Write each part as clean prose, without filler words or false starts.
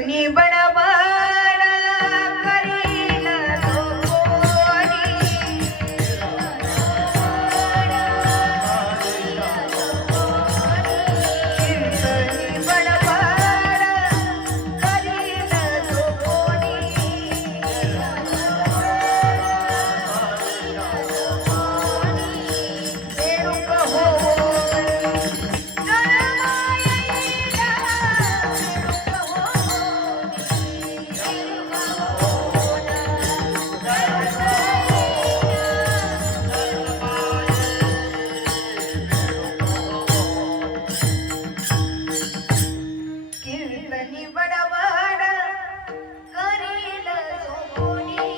कीर्तनी बडबड करील तो कोणी. कीर्तनी बडबड करील तो कोणी. बेडूक होऊन कीर्तनी बडबड करील जो कोणी.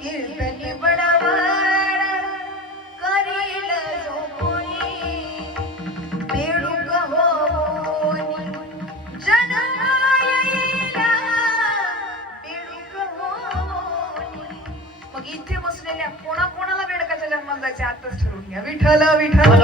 कीर्तनी बडबड करील जो कोणी. बेडूक होऊन जन्म येईला. बेडूक होऊन. मग इथे बसलेल्या कोणाकोणाला बेडकाच्या जन्माला जायचे आताच ठरवून घ्या. विठ्ठल विठ्ठल.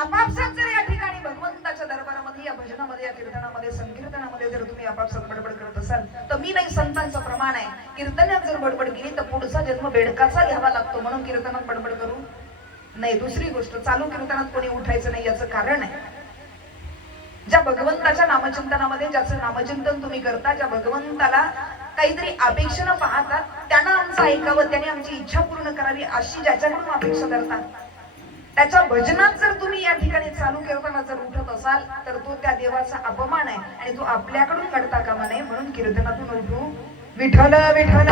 आपापसात जर या ठिकाणी भगवंताच्या दरबारामध्ये या भजनामध्ये या कीर्तनामध्ये संकीर्तनामध्ये जर तुम्ही आपापसात बडबड करत असाल तर मी नाही, संतांचं प्रमाण आहे. कीर्तनात जर बडबड केली तर पुढचा जन्म बेडकाचा घ्यावा लागतो, म्हणून कीर्तनात बडबड करू नाही. दुसरी गोष्ट, चालू कीर्तनात कोणी उठायचं नाही. याचं कारण आहे, ज्या भगवंताच्या नामचिंतनामध्ये ज्याचं नामचिंतन तुम्ही करता, ज्या भगवंताला काहीतरी अपेक्षेनं पाहतात, त्यांना आमचं ऐकावं, त्याने आमची इच्छा पूर्ण करावी अशी ज्याच्याकडून अपेक्षा करतात, त्याच्या भजनात जर तुम्ही या ठिकाणी चालू कीर्तनात जर उठत असाल तर तो त्या देवाचा अपमान आहे आणि तो आपल्याकडून घडता कामा नये. म्हणून कीर्तनातून उठू. विठ्ठल विठ्ठल.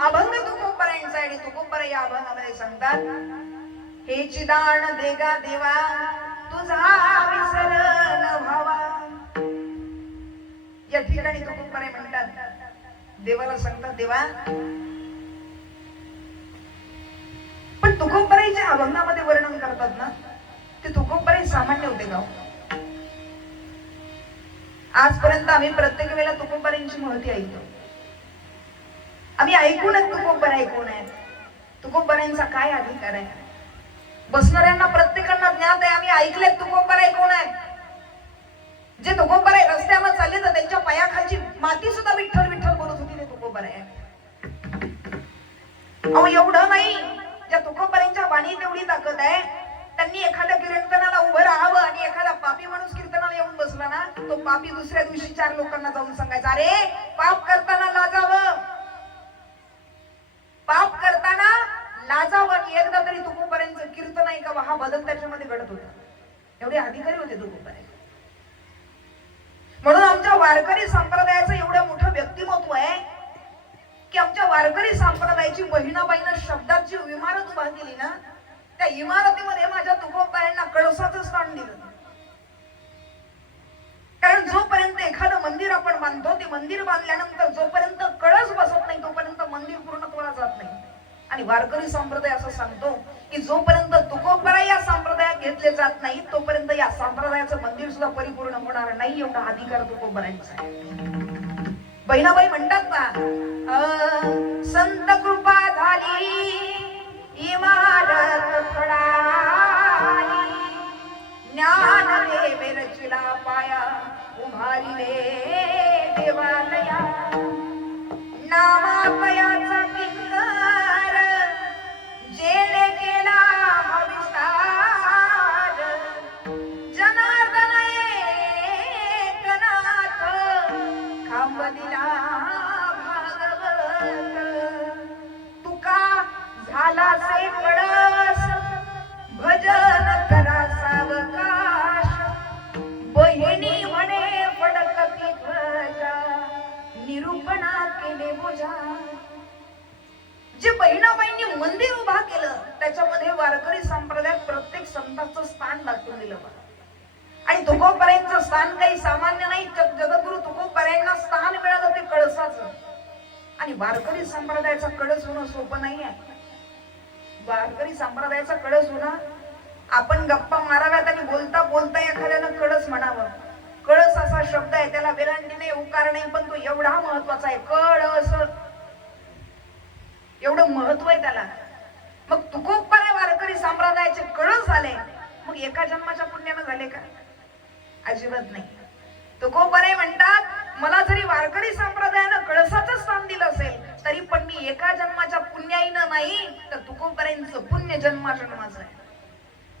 अभंग तुकोबरायांचा आणि तुकोबरा या अभंगामध्ये सांगतात, हे चिदान देगा देवा तुझा विसर न व्हावा. या ठिकाणी तुकोबराय म्हणतात, देवाला सांगतात, देवा. पण तुकोबराईच्या अभंगामध्ये वर्णन करतात ना, ते तुकोबराई सामान्य होते गाव. आजपर्यंत आम्ही प्रत्येक वेळेला तुकोबराईंची महती ऐकतो. आम्ही ऐकून तुकोबराई कोण आहे, तुकोबराईंचा काय अधिकार आहे. बसणाऱ्यांना प्रत्येकांना ज्ञात आहे, आम्ही ऐकले तुकोबराई कोण आहे. जे तुकोबराई रस्त्यावर चालले तर त्यांच्या पायाखालची माती सुद्धा विठ्ठल विठ्ठल बोलत होती, ते तुकोबराई. अहो एवढं नाही, ज्या तुकोबराईंच्या वाणीत एवढी ताकद आहे, त्यांनी एखाद्या कीर्तनाला उभं राहावं आणि एखादा पापी माणूस कीर्तनाला येऊन बसला ना, तो पापी दुसऱ्या दिवशी 4 लोकांना जाऊन सांगायचा, अरे पाप करताना लाजावं, पाप करताना लाजावं. आणि एकदा तरी तुकोबराईंचं कीर्तन ऐकावं हा बदल त्याच्यामध्ये घडत होता. एवढे अधिकारी होते तुकोबराई. म्हणून आमच्या वारकरी संप्रदायाचं एवढं मोठं व्यक्तिमत्व आहे की आमच्या वारकरी संप्रदायाची बहिणाबाईनं शब्दात जी इमारत उभा केली ना, त्या इमारतीमध्ये माझ्या तुकोबरायांना कळसाचं स्थान दिलं. कारण जोपर्यंत एखादं मंदिर आपण बांधतो, ते मंदिर बांधल्यानंतर जोपर्यंत कळस बसत नाही तोपर्यंत मंदिर पूर्णत्वाला जात नाही. आणि वारकरी संप्रदाय असं सांगतो की जोपर्यंत तुकोबराई या संप्रदायात घेतले जात नाही तोपर्यंत या संप्रदायाचं मंदिर सुद्धा परिपूर्ण होणार नाही. एवढा अधिकार तुकोबराईंचा आहे. बहिणाबाई म्हणतात ना, संत कृपा झाली इमारत खडाली, ज्ञान देवे रचिला पाया उभारिले देवालया, नामापयाचा किंकर जेणे केला हा विस्तार, जनार्दन एकनाथ खांब दिला भागवत, तुका झाला से कळस भजन करा सावकाश, बहिणी म्हणे फडकती ध्वजा, निरूपणा केले बोजा. जे बहिणाबाईंनी मंदिर उभा केलं त्याच्यामध्ये वारकरी संप्रदायात प्रत्येक संतांचं स्थान दाखवून दिलं. आणि तुकोबराईंचं स्थान काही सामान्य नाही. जगद्गुरु तुकोबराईंना स्थान मिळालं ते कळसाचं. आणि वारकरी संप्रदायाचा कळस होणं सोपं नाही आहे. वारकरी संप्रदायाचा कळस होणं, आपण गप्पा माराव्यात आणि बोलता बोलता एखाद्यानं कळस म्हणावं. कळस असा शब्द आहे, त्याला वेलांटी नाही, उकार नाही, पण तो एवढा महत्वाचा आहे. कळस झाले का? अजिबात नाही. तुकोबराय म्हणतात मला जरी वारकरी संप्रदायानं कळसाचं स्थान दिलं असेल तरी पण मी एका जन्माच्या पुण्याईनं नाही तर तुकोबरायांचं पुण्य जन्माजन्माचं आहे.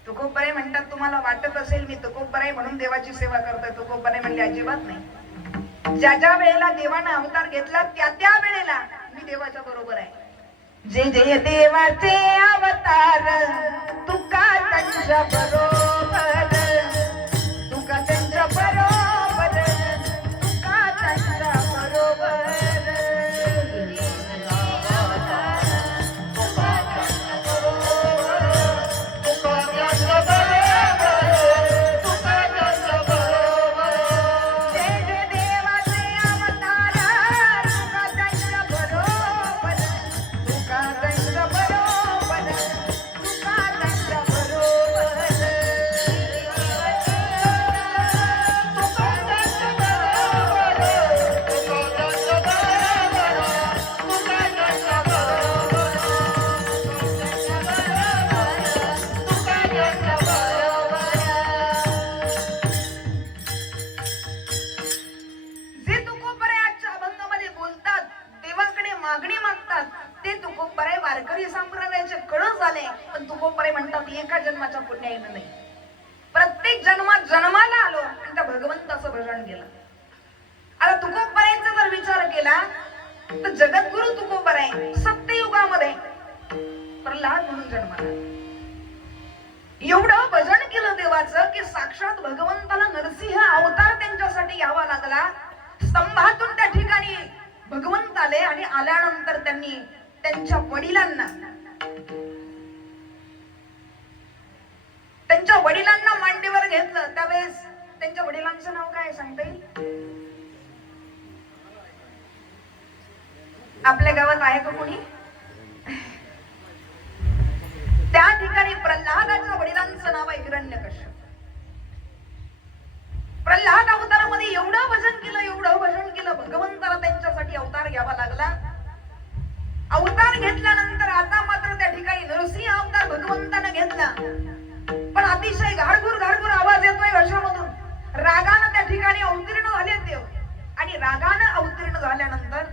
तुकोबराय म्हणतात तुम्हाला वाटत असेल मी तुकोबराय म्हणून देवाची सेवा करतोय. तुकोबराय म्हणले अजिबात नाही. ज्या ज्या वेळेला देवानं अवतार घेतला त्या त्या वेळेला मी देवाच्या बरोबर आहे. जे जे देवाचे अवतार तुका त्यांच्या बरोबर, तुका त्यांच्या बरोबर, तुका त्यांच्या बरोबर. एका जन्माच्या पुण्याईनं नाही. प्रत्येक जन्मात जन्माला आलो आणि त्या भगवंताचं भजन केलं. आता तुकोबरायांचा जर विचार केला तर जगद्गुरु तुकोबराय सत्ययुगामध्ये प्रल्हाद म्हणून जन्माला, एवढं भजन केलं देवाचं की साक्षात भगवंताला नरसिंह अवतार त्यांच्यासाठी यावा लागला. स्तंभातून त्या ठिकाणी भगवंत आले आणि आल्यानंतर त्यांनी त्यांच्या वडिलांना मांडीवर घेतलं. त्यावेळेस त्यांच्या वडिलांचं नाव काय सांगता येईल? आपल्या गावात आहे का कोणी? त्या ठिकाणी प्रल्हादाच्या वडिलांचं नाव आहे हिरण्यकश्यप. प्रल्हाद अवतारामध्ये एवढं भजन केलं भगवंताला त्यांच्यासाठी अवतार घ्यावा लागला. अवतार घेतल्यानंतर आता मात्र त्या ठिकाणी नरसिंह अवतार भगवंतानं घेतला. पण अतिशय घारघूर आवाज येतोय घशामधून. रागानं त्या ठिकाणी अवतीर्ण झाले देव आणि रागानं अवतीर्ण झाल्यानंतर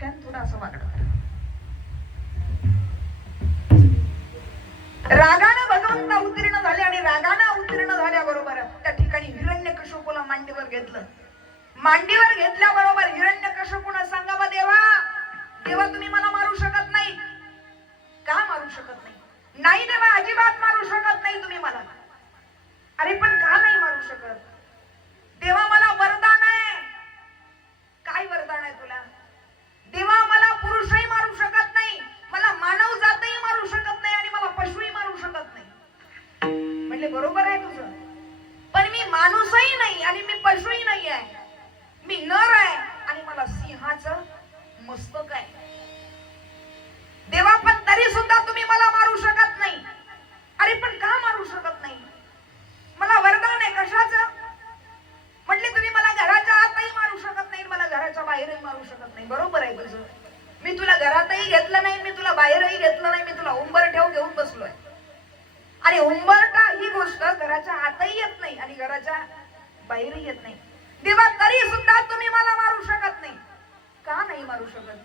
फॅन थोडा असं वागणार. रागानं भगवंत अवतीर्ण झाले आणि रागानं अवतीर्ण झाल्याबरोबर त्या ठिकाणी हिरण्यकश्यपूला मांडीवर घेतलं. मांडीवर घेतल्याबरोबर हिरण्यकश्यपूने सांगावं देवा तुम्ही मला मारू शकत नाही. का मारू शकत नाही? नाही देवा अजिबात मारू शकत नाही तुम्ही मला. अरे पण का नाही मारू शकत? देवा मला वरदान आहे. काय वरदान आहे तुला? देवा मला पुरुषही मारू शकत नाही, मला मानव जातही मारू शकत नाही आणि मला पशुही मारू शकत नाही. म्हणले बरोबर आहे तुझं, पण मी माणूसही नाही आणि मी पशुही नाही आहे. मी नर आहे आणि मला सिंहाचं मस्तक आहे. देवा पण तरी सुद्धा तुम्ही मला मारू शकत नाही. अरे पण का मारू शकत नाही? मला वरदान आहे. कशाचं? म्हटले तुम्ही मला घराच्या आतही मारू शकत नाही, मला घराच्या बाहेरही मारू शकत नाही. बरोबर आहे तुझं, मी तुला घरातही घेतलं नाही, मी तुला बाहेरही घेतलं नाही, मी तुला उंबरठ्यावर घेऊन बसलोय. आणि उंबरठा ही गोष्ट घराच्या आतही येत नाही आणि घराच्या बाहेरही येत नाही. देवा तरी सुद्धा तुम्ही मला मारू शकत नाही. का नाही मारू शकत?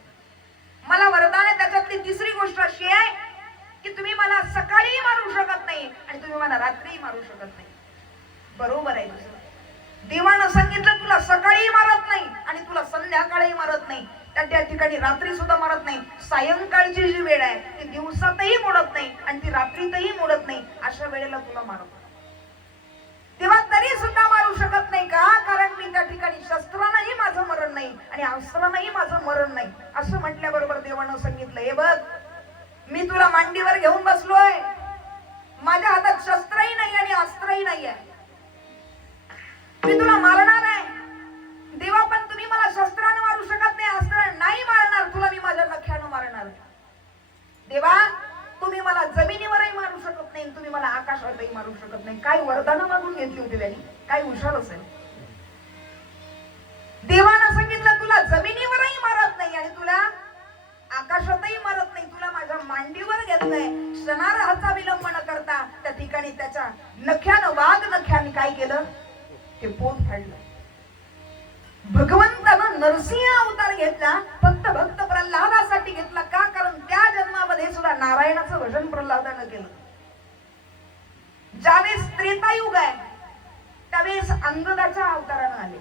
मला वरदान आहे. त्याच्यातली तिसरी गोष्ट अशी आहे की तुम्ही मला सकाळीही मारू शकत नाही आणि तुम्ही मला रात्रीही मारू शकत नाही. बरोबर आहे तुझं. देवानं सांगितलं तुला सकाळीही मारत नाही आणि तुला संध्याकाळी मारत नाही, त्या ठिकाणी रात्री सुद्धा मारत नाही. सायंकाळची जी वेळ आहे ती दिवसातही मोडत नाही आणि ती रात्रीतही मोडत नाही. अशा वेळेला तुला मारत तेव्हा तरी सुद्धा मारू शकत नाही. का? कारण मी त्या ठिकाणी शस्त्रानंही माझं मरण नाही आणि अस्त्रानंही माझं मरण नाही. असं म्हटल्याबरोबर देवानं सांगितलं हे बघ मी तुला मांडीवर घेऊन बसलोय, माझ्या हातात शस्त्रही नाही आणि अस्त्रही नाही आहे, मी तुला मारणार आहे. देवा पण तुम्ही मला शस्त्रानं मारू शकत नाही, अस्त्र नाही मारणार, तुला मी माझ्या नख्यानं मारणार. देवा तुम्ही मला जमिनीवरही मारू शकत नाही, तुम्ही मला आकाशातही मारू शकत नाही. काय वरदानं मागून घेतली होती त्यांनी? काय हुशार असेल. देवानं सांगितलं तुला जमिनीवरही मारत नाही आणि तुला आकाशातही मारत नाही, तुला माझ्या मांडीवर घेतलंय. क्षणार्हाचा विलंब न करता त्या ठिकाणी त्याच्या नख्या नरसिंह अवतार घेतला फक्त भक्त प्रल्हादासाठी घेतला का? कारण त्या जन्मामध्ये सुद्धा नारायणाचं भजन प्रल्हादानं केलं. ज्यावेळेस त्रेतायुग आहे त्यावेळेस अंगदाच्या अवतारानं आले.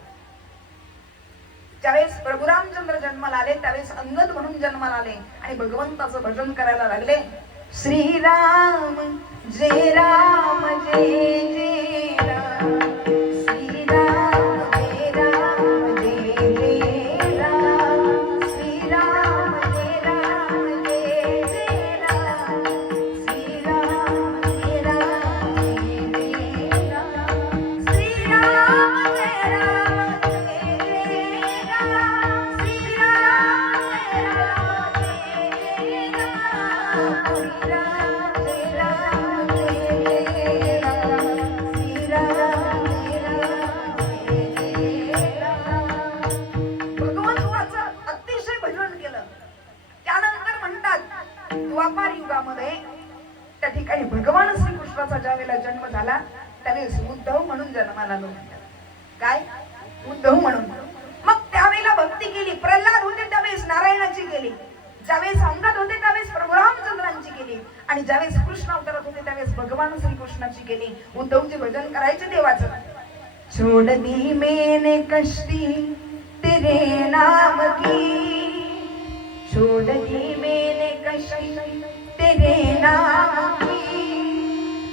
ज्यावेळेस प्रभू रामचंद्र जन्माला आले त्यावेळेस अंगद म्हणून जन्माला आले आणि भगवंताचं भजन करायला लागले. श्रीराम जय राम जय जय राम, श्रीराम जय राम जय जय राम, श्रीराम जय राम जय जय राम, श्रीराम जय राम जय जय राम, श्रीराम जय राम जय जय राम, श्रीराम जय राम जय जय राम. द्वापार युगामध्ये त्या ठिकाणी भगवान श्रीकृष्णाचा ज्यावेळेला जन्म झाला त्यावेळेस उद्धव म्हणून जन्माला आलो. काय? उद्धव म्हणून. मग त्यावेळेला भक्ती केली. प्रल्हाद होते त्यावेळेस नारायणाची केली, ज्यावेळेस अंगद होते त्यावेळेस प्रभू रामचंद्रांची केली आणि ज्यावेळेस कृष्ण अवतारात होते त्यावेळेस भगवान श्रीकृष्णाची केली. उद्धवचे भजन करायचे देवाचं. छोड़ दी मैंने कश्ती तेरे नाम की, छोड़ दी मैंने कश्ती तेरे नाम की,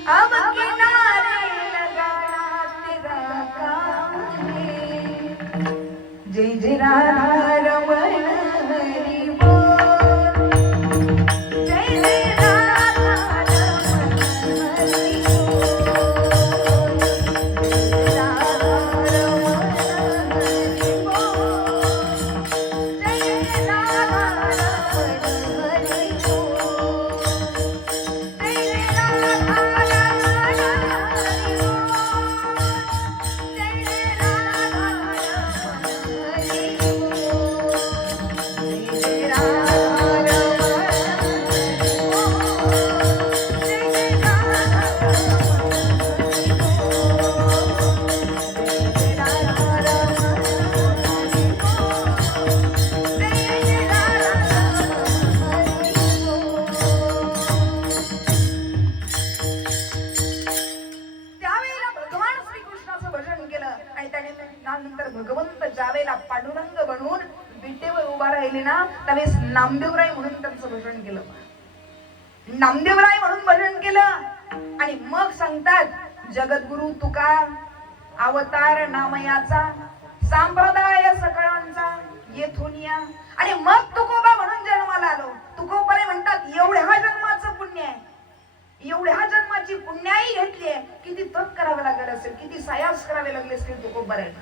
अब किनारे लगाना तेरा काम है, जय जय राधा रमण हरि बोल, जय जय राधा रमण हरि बोल, जय राधा रमण हरि बोल, जय राधा त्यावेळेस नामदेवराय म्हणून त्यांचं भजन केलं. नामदेवराय म्हणून भजन केलं आणि मग सांगतात जगद्गुरु तुका अवतार नामयाचा संप्रदाय सकळांचा येथून या. आणि मग तुकोबा म्हणून जन्माला आलो. तुकोबाने म्हणतात एवढ्या जन्माचं पुण्य आहे, एवढ्या जन्माची पुण्याई घेतली आहे, किती तप करावं लागलं असेल, किती सायास करावे लागले असतील तुकोबारायला.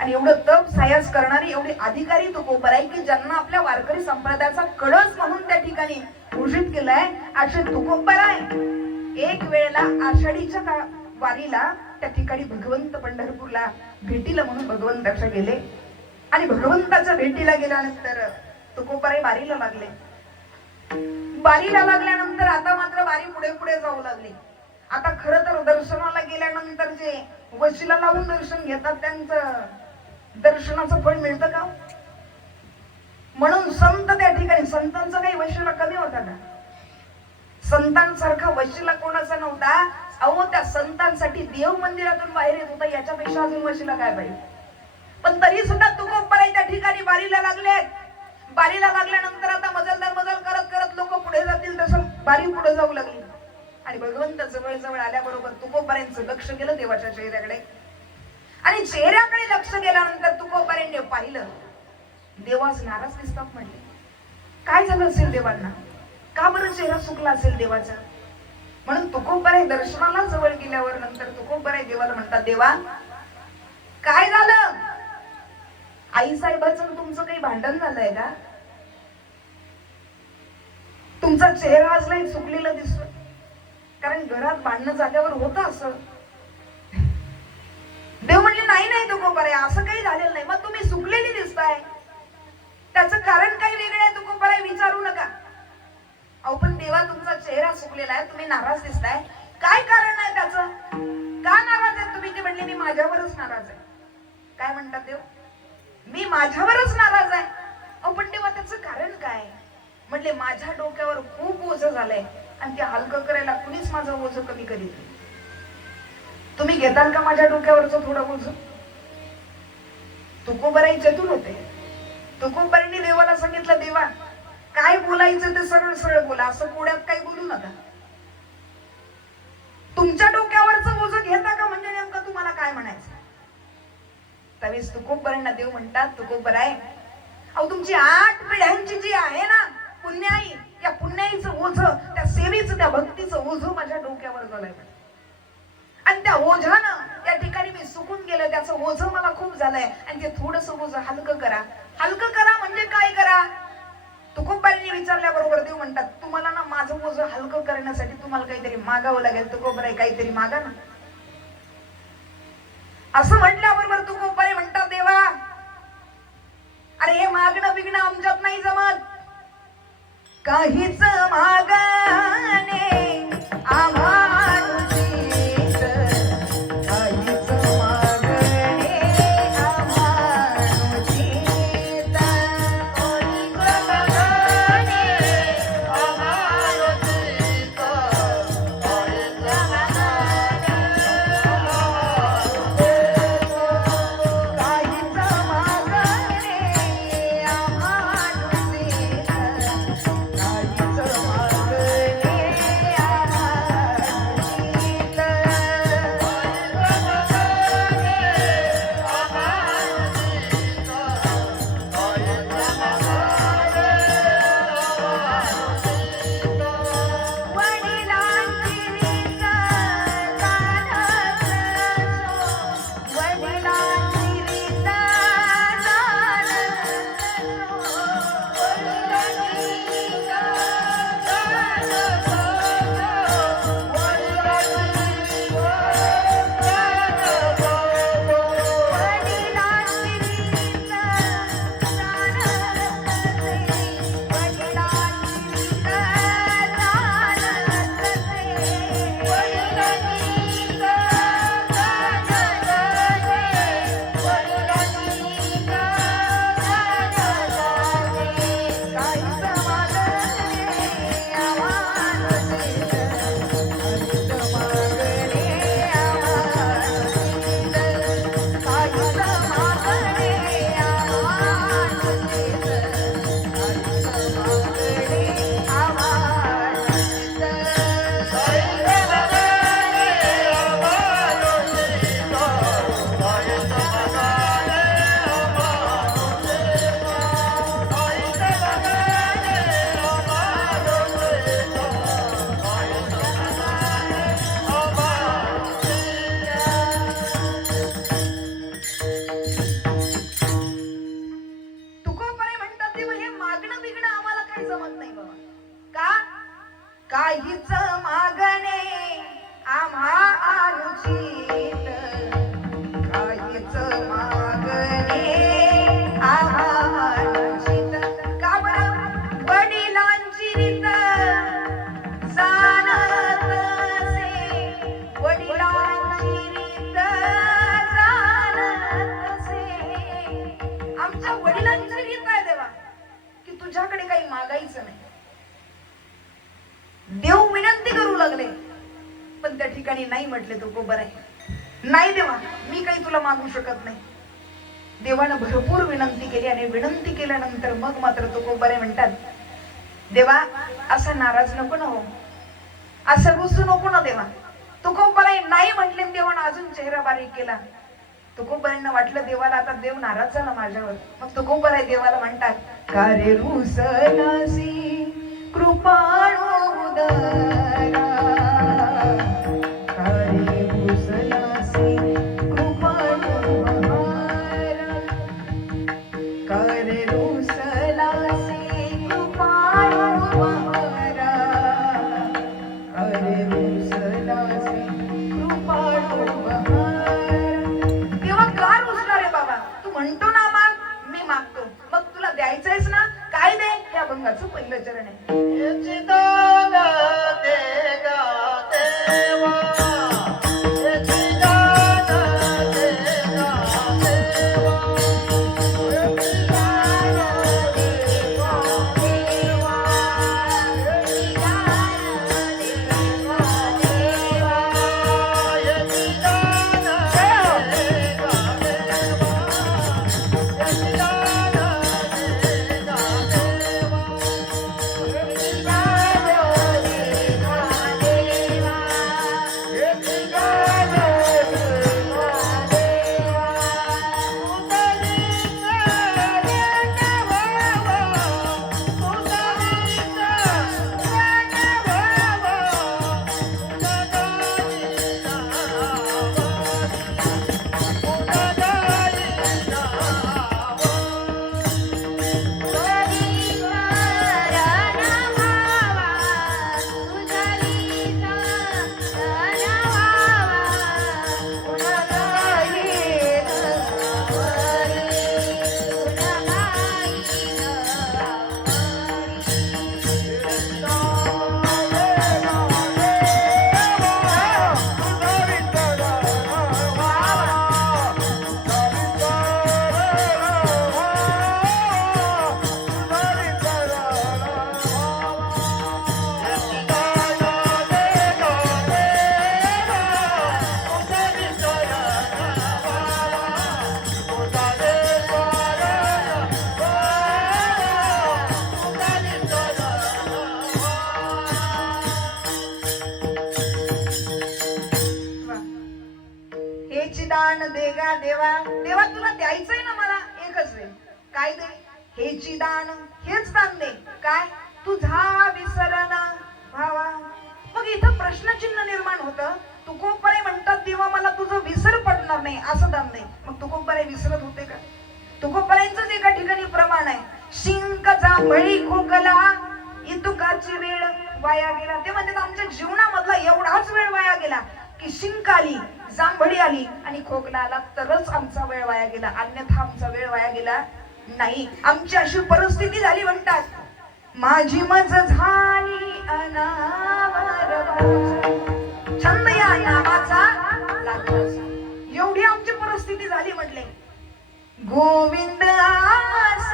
आणि एवढं तप सायास करणारी एवढी अधिकारी तुकोबाराय की ज्यांना आपल्या वारकरी संप्रदायाचा कळस म्हणून त्या ठिकाणी घोषित केलाय असे तुकोबाराय एक वेळेला आषाढीच्या वारीला त्या ठिकाणी भगवंत पंढरपूरला भेटीला म्हणून भगवंताच्या गेले आणि भगवंताच्या भेटीला गेल्यानंतर तुकोबाराय वारीला लागले. वारीला लागल्यानंतर आता मात्र वारी पुढे पुढे जाऊ लागली. आता खरं तर दर्शनाला गेल्यानंतर जे वशिला लावून दर्शन घेतात त्यांचं दर्शनाचं फळ मिळतं का? म्हणून संत त्या ठिकाणी, संतांचा काही वशिला कमी होता का? संतांसारखा वशिला कोणाचा नव्हता. अहो त्या संतांसाठी देव मंदिरातून बाहेर येत होता, याच्यापेक्षा अजून वशिला काय पाहिजे. पण तरी सुद्धा तुकोबाराय त्या ठिकाणी वारीला लागले. वारीला लागल्यानंतर आता मजल करत करत लोक पुढे जातील तसं वारी पुढे जाऊ लागली आणि भगवंत जवळ जवळ आल्याबरोबर तुकोबारायांचं लक्ष गेलं देवाच्या चेहऱ्याकडे. आणि चेहऱ्याकडे लक्ष गेल्यानंतर तुकोबारायांनी पाहिलं देवास नाराज दिसतात. म्हणले काय झालं असेल देवांना, का बरं चेहरा सुकला असेल देवाचा. म्हणून तुकोबाराय दर्शनाला जवळ गेल्यावर नंतर तुकोबाराय देवाला म्हणतात देवा काय झालं, आई साहेबाचं तुमचं काही भांडण झालंय का? तुमचा चेहरा आज लई सुकलेला दिसतो. कारण घरात भांडणं झाल्यावर होतं असं. देव म्हणजे नाही नाही तुकोबाराय असं काही झालेलं नाही, मग तुम्ही सुकलेली दिसताय त्याचं कारण काही वेगळं आहे तुकोबाराय विचारू नका. अहो पण देवा तुमचा चेहरा सुकलेला आहे, तुम्ही नाराज दिसताय, काय कारण आहे त्याचं, का नाराज आहे तुम्ही? ते म्हणले मी माझ्यावरच नाराज आहे. काय म्हणतात देव? मी माझ्यावरच नाराज आहे. अहो पण तेव्हा त्याचं कारण काय? म्हटले माझ्या डोक्यावर खूप ओझं झालंय आणि ते हलकं करायला कुणीच माझं ओझं कमी करीत नाही. तुम्ही घेताल का माझ्या डोक्यावरचं थोडं ओझं? तुकोबाराई चतुर होते. तुकोबाराईंनी देवाला सांगितलं, देवा काय बोलायचं ते सरळ सरळ बोला, असं कोड्यात काही बोलू नका. तुमच्या डोक्यावरचं ओझं घेता का म्हणजे नेमकं तुम्हाला काय म्हणायचं? त्यावेळेस तुकोबाराईंना देव म्हणतात, तुकोबाराई अहो तुमची 8 पिढ्यांची जी आहे ना पुण्याई, या पुण्याईचं ओझं, त्या सेवेचं, त्या भक्तीचं ओझं माझ्या डोक्यावर झालंय. आणि त्या ओझानं या ठिकाणी मी सुकून गेलं, त्याचं ओझं मला खूप झालंय आणि ते थोडंसं ओझं हलकं करा. हलकं करा म्हणजे काय करा? तुकोबाराईंनी विचारल्याबरोबर देव म्हणतात, तुम्हाला ना माझं ओझं हलकं करण्यासाठी तुम्हाला काहीतरी मागावं लागेल. तुकोबाराई काहीतरी मागा ना. असं म्हटल्याबरोबर तुकोबाराई म्हणतात, देवा अरे हे मागणं बिगणं आमच्यात नाही जमत. काहीच मागणे आम्हानुचित, काहीच मागणे आम्हानुचित, काहीच मागणे आम्हानुचित, काहीच मागणे काहीच मागणे आम्हा अनुचित, काहीच मागणे आम्हा अनुचित. का बरं? वडिलांची रीत जाणत असे, वडिलांची रीत जाणत असे. आमच्या वडिलांची रीत आहे देवा की तुझ्याकडे काही मागायचं नाही. देव विनंती करू लागले पण त्या ठिकाणी नाही म्हटले तुकोबाराई, नाही देवा मी काही तुला मागू शकत नाही. देवानं भरपूर विनंती केली आणि विनंती केल्यानंतर मग मात्र तुकोबाराई म्हणतात, देवा असं नाराज नको ना हो, असं रुसू नको ना देवा. तुकोबाराई नाही म्हटले, देवानं अजून चेहरा बारीक केला. तुकोबाराईंना वाटलं देवाला आता देव नाराज झाला माझ्यावर. मग तुकोबाराई देवाला म्हणतात, का रे रुसलासी कृपाळू उदारा, का रे रुसलासी कृपाळू बहारा, का रे रुसलासी कृपाळू बहारा, का रे रुसलासी कृपाळू बहारा. तेव्हा का रुसला रे बाबा? तू म्हणतो ना माग, मी मागतो, मग तुला द्यायचंयच ना, काय दे? या अभंगाचं पहिलं चरण आहे. दे गा देवा, देवा तुला द्यायचंय ना मला, एकच दे. काय दे? हेची दान, हेच दान दे. काय? तुझा विसरण भावा. मग इथं प्रश्नचिन्ह निर्माण होतं. तुकोबराय म्हणतात देवा मला तुझं विसर पडणार नाही असं दान दे. मग तुकोबराय विसरत होते का? तुकोबरायांचंच एका ठिकाणी प्रमाण आहे. शिंक जांभळी खोकला इतुकाची वेळ वाया गेला. ते म्हणतात आमच्या जीवनामधला एवढाच वेळ वाया गेला की शिंक आली, जांभळी आली आणि खोकला आला तरच आमचा वेळ वाया गेला, अन्यथा आमचा वेळ वाया गेला नाही. आमची अशी परिस्थिती झाली म्हणतात. माझी मज झाली अनावर छंद या नामाचा लागलासा. एवढी आमची परिस्थिती झाली म्हटले. गोविंद आस